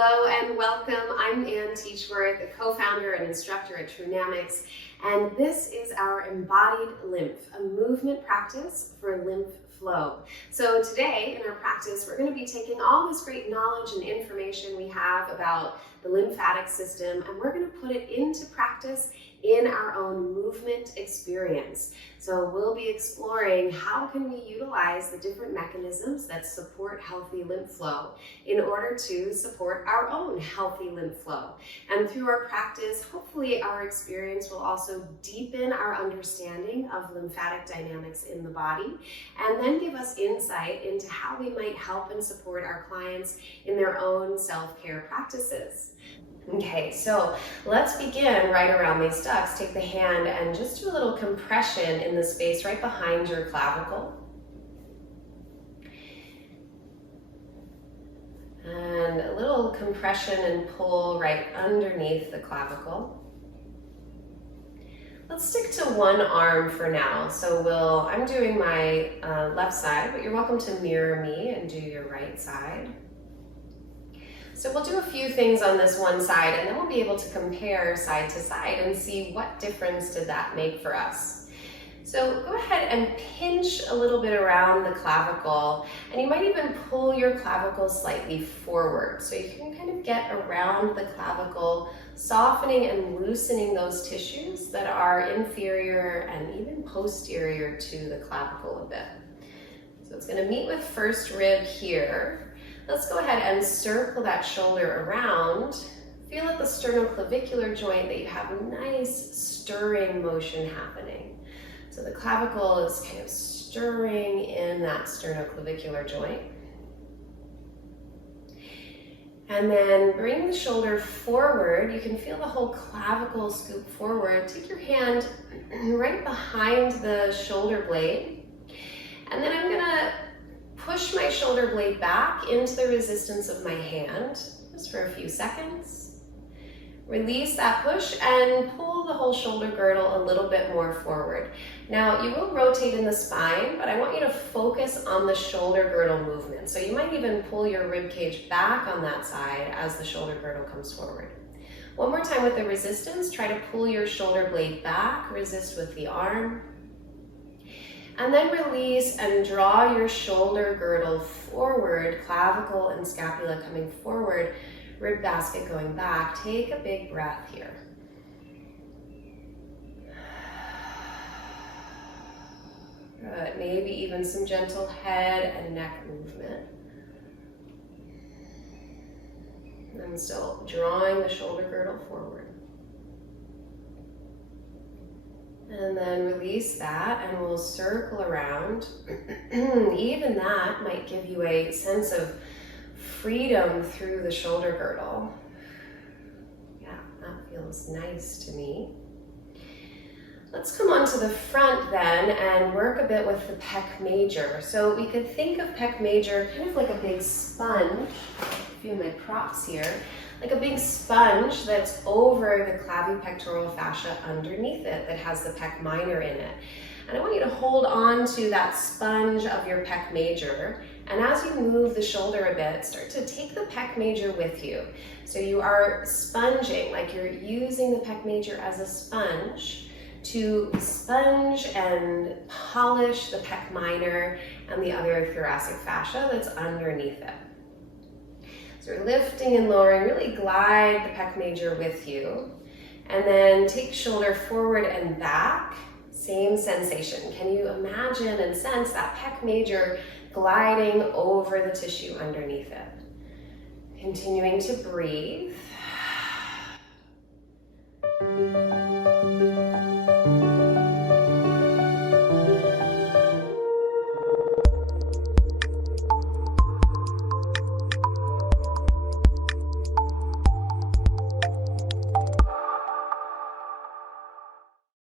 Hello and welcome. I'm Ann Teachworth, a co-founder and instructor at Trinamics, and this is our Embodied Lymph, a movement practice for lymph flow. So today in our practice, we're going to be taking all this great knowledge and information we have about the lymphatic system, and we're going to put it into practice in our own movement experience. So we'll be exploring how can we utilize the different mechanisms that support healthy lymph flow in order to support our own healthy lymph flow. And through our practice, hopefully our experience will also deepen our understanding of lymphatic dynamics in the body, and then give us insight into how we might help and support our clients in their own self-care practices. Okay, so let's begin right around these ducts. Take the hand and just do a little compression in the space right behind your clavicle. And a little compression and pull right underneath the clavicle. Let's stick to one arm for now. So I'm doing my left side, but you're welcome to mirror me and do your right side. So we'll do a few things on this one side, and then we'll be able to compare side to side and see what difference did that make for us. So go ahead and pinch a little bit around the clavicle, and you might even pull your clavicle slightly forward. So you can kind of get around the clavicle, softening and loosening those tissues that are inferior and even posterior to the clavicle a bit. So it's going to meet with first rib here. Let's go ahead and circle that shoulder around. Feel at the sternoclavicular joint that you have a nice stirring motion happening. So the clavicle is kind of stirring in that sternoclavicular joint. And then bring the shoulder forward. You can feel the whole clavicle scoop forward. Take your hand right behind the shoulder blade. And then I'm gonna push my shoulder blade back into the resistance of my hand, just for a few seconds. Release that push and pull the whole shoulder girdle a little bit more forward. Now, you will rotate in the spine, but I want you to focus on the shoulder girdle movement. So you might even pull your rib cage back on that side as the shoulder girdle comes forward. One more time with the resistance, try to pull your shoulder blade back, resist with the arm. And then release and draw your shoulder girdle forward, clavicle and scapula coming forward, rib basket going back. Take a big breath here. Good, maybe even some gentle head and neck movement. And still drawing the shoulder girdle forward. And then release that and we'll circle around. Even that might give you a sense of freedom through the shoulder girdle. Yeah, that feels nice to me. Let's come on to the front then and work a bit with the pec major. So we could think of pec major kind of like a big sponge. A few of my props here. Like a big sponge that's over the clavipectoral fascia underneath it that has the pec minor in it. And I want you to hold on to that sponge of your pec major, and as you move the shoulder a bit, start to take the pec major with you. So you are sponging, like you're using the pec major as a sponge to sponge and polish the pec minor and the other thoracic fascia that's underneath it. So we're lifting and lowering, really glide the pec major with you. And then take shoulder forward and back, same sensation. Can you imagine and sense that pec major gliding over the tissue underneath it? Continuing to breathe.